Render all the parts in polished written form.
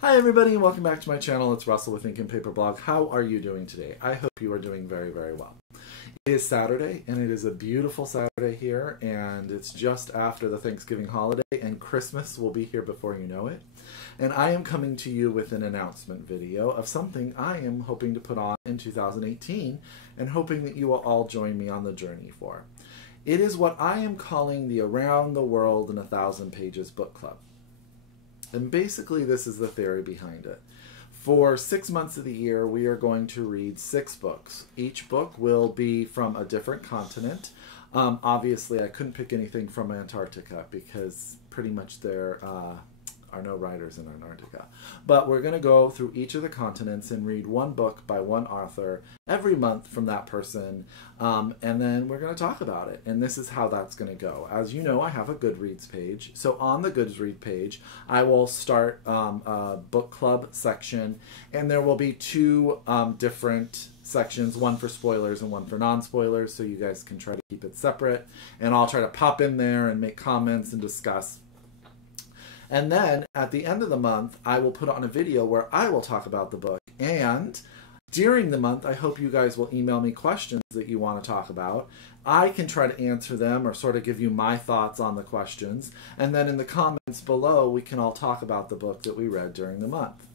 Hi everybody and welcome back to my channel. It's Russell with Ink and Paper Blog. How are you doing today? I hope you are doing very, very well. It is Saturday and it is a beautiful Saturday here, and it's just after the Thanksgiving holiday, and Christmas will be here before you know it. And I am coming to you with an announcement video of something I am hoping to put on in 2018 and hoping that you will all join me on the journey for. It is what I am calling the Around the World in 1,000 Pages Book Club. And basically this is the theory behind it. For 6 months of the year, we are going to read 6 books. Each book will be from a different continent. Obviously, I couldn't pick anything from Antarctica because pretty much there are no writers in Antarctica. But we're going to go through each of the continents and read one book by one author every month from that person, and then we're going to talk about it. And this is how that's going to go. As you know, I have a Goodreads page. So on the Goodreads page, I will start a book club section, and there will be 2 different sections, one for spoilers and one for non-spoilers, so you guys can try to keep it separate. And I'll try to pop in there and make comments and discuss. And then at the end of the month, I will put on a video where I will talk about the book. And during the month, I hope you guys will email me questions that you want to talk about. I can try to answer them or sort of give you my thoughts on the questions. And then in the comments below, we can all talk about the book that we read during the month.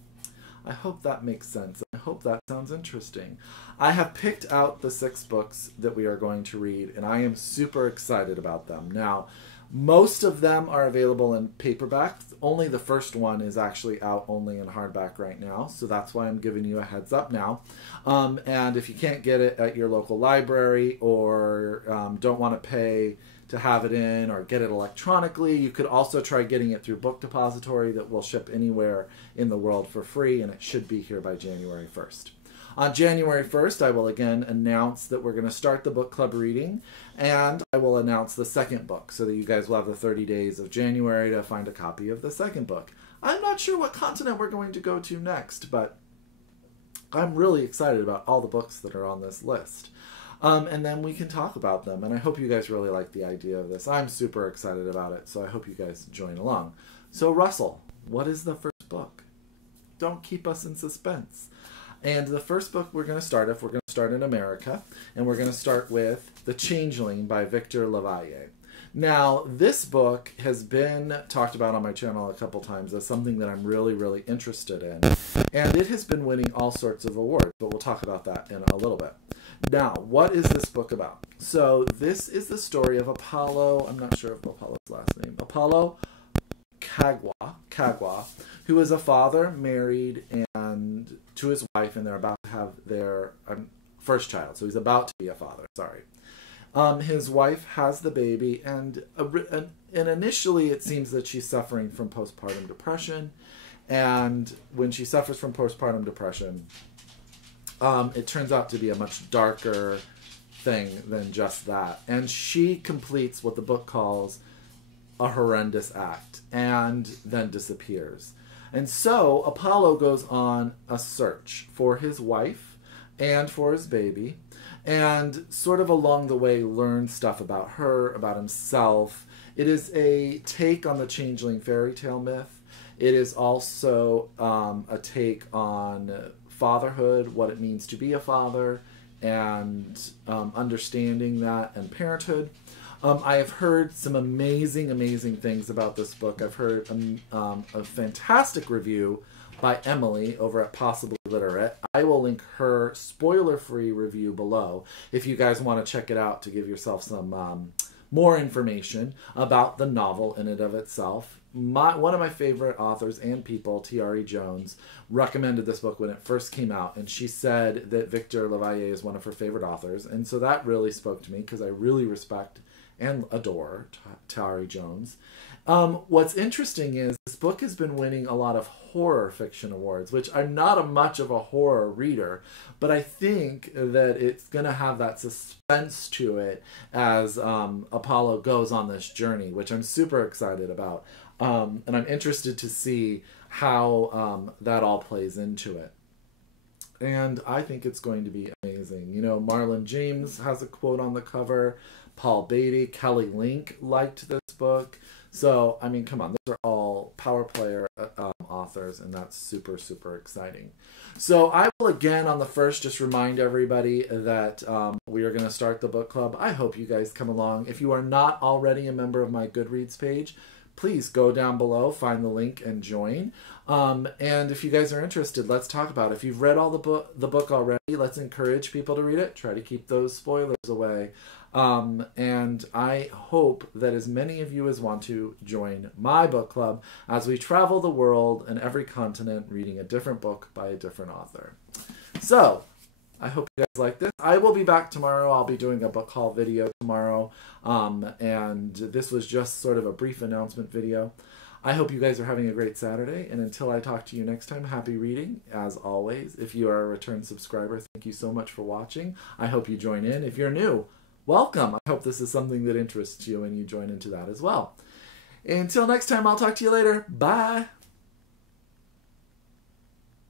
I hope that makes sense. I hope that sounds interesting. I have picked out the 6 books that we are going to read, and I am super excited about them. Now, most of them are available in paperback. Only the first one is actually out only in hardback right now, so that's why I'm giving you a heads up now. And if you can't get it at your local library, or don't want to pay to have it in or get it electronically, you could also try getting it through Book Depository that will ship anywhere in the world for free, and it should be here by January 1st. On January 1st, I will again announce that we're going to start the book club reading, and I will announce the second book so that you guys will have the 30 days of January to find a copy of the second book. I'm not sure what continent we're going to go to next, but I'm really excited about all the books that are on this list. And then we can talk about them, and I hope you guys really like the idea of this. I'm super excited about it, so I hope you guys join along. So Russell, what is the first book? Don't keep us in suspense. And the first book we're going to start with, we're going to start in America, and we're going to start with The Changeling by Victor Lavalle. Now, this book has been talked about on my channel a couple times as something that I'm really, really interested in. And it has been winning all sorts of awards, but we'll talk about that in a little bit. Now, what is this book about? So, this is the story of Apollo, I'm not sure of Apollo's last name, Apollo Kagwa, who is a father, married, and to his wife, and they're about to have their first child. So he's about to be a father, sorry. His wife has the baby, and initially it seems that she's suffering from postpartum depression. And when she suffers from postpartum depression, it turns out to be a much darker thing than just that. And she completes what the book calls a horrendous act and then disappears. And so Apollo goes on a search for his wife and for his baby, and sort of along the way learns stuff about her, about himself. It is a take on the Changeling fairy tale myth. It is also a take on fatherhood, what it means to be a father, and understanding that, and parenthood. I have heard some amazing, amazing things about this book. I've heard a fantastic review by Emily over at Possibly Literate. I will link her spoiler-free review below if you guys want to check it out to give yourself some more information about the novel in and of itself. One of my favorite authors and people, T.R.E. Jones, recommended this book when it first came out, and she said that Victor Lavalle is one of her favorite authors, and so that really spoke to me because I really respect and adore T.R.E. Jones. What's interesting is this book has been winning a lot of horror fiction awards, which I'm not much of a horror reader, but I think that it's going to have that suspense to it as Apollo goes on this journey, which I'm super excited about. And I'm interested to see how that all plays into it. And I think it's going to be amazing. You know, Marlon James has a quote on the cover. Paul Beatty, Kelly Link liked this book. So, I mean, come on, those are all Power Player authors, and that's super, super exciting. So I will again on the 1st just remind everybody that we are going to start the book club. I hope you guys come along. If you are not already a member of my Goodreads page, please go down below, find the link, and join. And if you guys are interested, let's talk about it. If you've read all the book already, let's encourage people to read it. Try to keep those spoilers away. And I hope that as many of you as want to join my book club as we travel the world and every continent reading a different book by a different author. So, I hope you guys like this. I will be back tomorrow. I'll be doing a book haul video tomorrow. And this was just sort of a brief announcement video. I hope you guys are having a great Saturday. And until I talk to you next time, happy reading. As always, if you are a return subscriber, thank you so much for watching. I hope you join in. If you're new, welcome. I hope this is something that interests you and you join into that as well. Until next time, I'll talk to you later. Bye.